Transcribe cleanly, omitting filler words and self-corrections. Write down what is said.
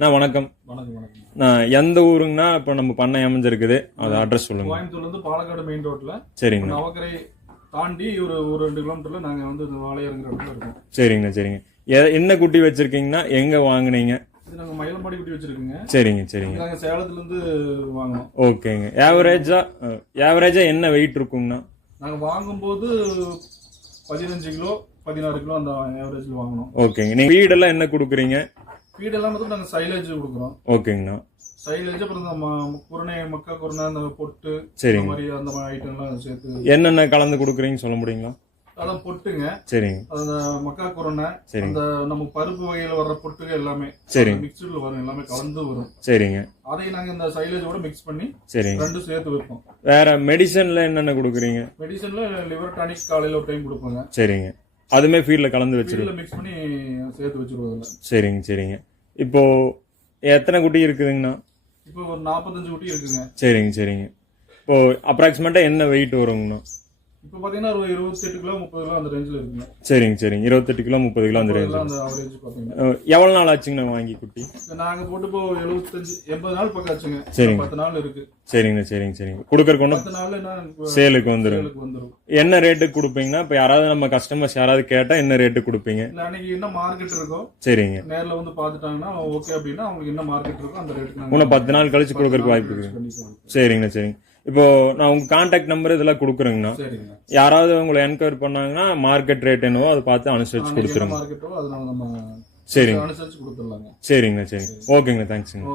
வணக்கம். நான் எந்த ஊருங்கண்ணா இப்போ நம்ம பண்ணை அமைஞ்சிருக்குது, அது அட்ரஸ் சொல்லுங்க. கோயம்புத்தூர்ல இருந்து பாலக்காடு மெயின் ரோட்ல சரிங்க. நவக்கரை தாண்டி ஒரு 2 கிலோமீட்டர்ல நாங்க வந்து வாழையறங்குற இடத்துல இருக்கோம். சரிங்க சரிங்க. என்ன குட்டி வச்சிருக்கீங்கன்னா எங்க வாங்குனீங்க? இது நாங்க மயிலம்பாடி குட்டி வச்சிருக்கோங்க. சரிங்க சரிங்க. நாங்க சேலத்துல இருந்து வாங்குனோம். ஓகேங்க. ஆவரேஜா என்ன வெயிட் இருக்குங்கண்ணா? நாங்க வாங்கும்போது 15 கிலோ 16 கிலோ அந்த ஆவரேஜ்ல வாங்கணும். ஓகேங்க. நீங்க ஃபீடெல்லாம் என்ன கொடுக்குறீங்க? ஃபீட் எல்லாம் வந்து நாங்க சைலேஜ் கொடுக்குறோம். ஓகேங்கண்ணா. சைலேஜ் அப்புறம் இந்த குருணை மக்கா குருணை அந்த பொட்டு சரிங்க மாதிரி அந்த மாதிரி ஐட்டம் எல்லாம் சேர்த்து என்னென்ன கலந்து கொடுக்குறீங்கன்னு சொல்ல முடியுங்களா? அதான் பொட்டுங்க. சரிங்க. அந்த மக்கா குருணை அந்த நம்ம பருப்பு வகையில வர்ற பொட்டுங்க எல்லாமே சரிங்க மிக்ஸ்டுல வரும், எல்லாமே கலந்து வரும். சரிங்க. அதை நாங்க இந்த சைலேஜோட மிக்ஸ் பண்ணி சரிங்க ரெண்டும் சேர்த்து வைப்போம். வேற மெடிசன்ல என்னென்ன கொடுக்குறீங்க? மெடிசன்ல லிவர் டானிக் காலையில ஒரு டைம் கொடுப்பாங்க. சரிங்க. அதுமே ஃபீல்ட்ல கலந்து வச்சிருக்கோம், மிக்ஸ் பண்ணி சேர்த்து வச்சிருவாங்க. சரிங்க சரிங்க. இப்போ எத்தனை குட்டி இருக்குதுங்கண்ணா? இப்போ ஒரு 45 குட்டி இருக்குங்க. சரிங்க சரிங்க. இப்போ அப்ராக்சிமேட்டா என்ன வெயிட் வருங்கண்ணா? இப்போ பாத்தீங்கன்னா ஒரு 28 கிலோ 30 கிலோ அந்த ரேஞ்சில் இருக்குங்க. சரிங்க சரிங்க. 28 கிலோ 30 கிலோ அந்த ரேஞ்சில். அந்த ஆவரேஜ் பாத்தீங்கன்னா எவ்வளவு நாள் ஆச்சுங்கண்ணா வாங்கி குட்டி? நாங்க போட்டு இப்போ 75 80 நாள் பக்கம் ஆச்சுங்க. சரிங்க. 10 நாள் இருக்கு. சரிங்க சரிங்க சரிங்க. கொடுக்கறக்கு ஒன்று 10 நாள்ல சேலுக்கு வந்துடும். என்ன ரேட்டுக்கு கொடுப்பீங்கன்னா? இப்போ யாராவது நம்ம கஸ்டமர்ஸ் யாராவது கேட்டா என்ன ரேட்டு கொடுப்பீங்க? அன்னைக்கு என்ன மார்க்கெட் இருக்கோ சரிங்க நேர்ல வந்து பாத்துட்டாங்கன்னா ஓகே அப்படின்னா அவங்களுக்கு என்ன மார்க்கெட் இருக்கோ அந்த ரேட்டுக்கு இன்னும் 10 நாள் கழிச்சு கொடுக்கறதுக்கு வாய்ப்பு இருக்கு. சரிங்கண்ணா சரிங்க. இப்போ நான் உங்க கான்டாக்ட் நம்பர் இதெல்லாம் கொடுக்குறேங்கண்ணா. யாராவது உங்களை என்கொயரி பண்ணாங்கன்னா மார்க்கெட் ரேட் என்னவோ அதை பார்த்து அனுசரிச்சு கொடுத்துருங்க. சரிங்க சரிங்கண்ணா சரிங்க. ஓகேங்கண்ணா, தேங்க்ஸுங்க.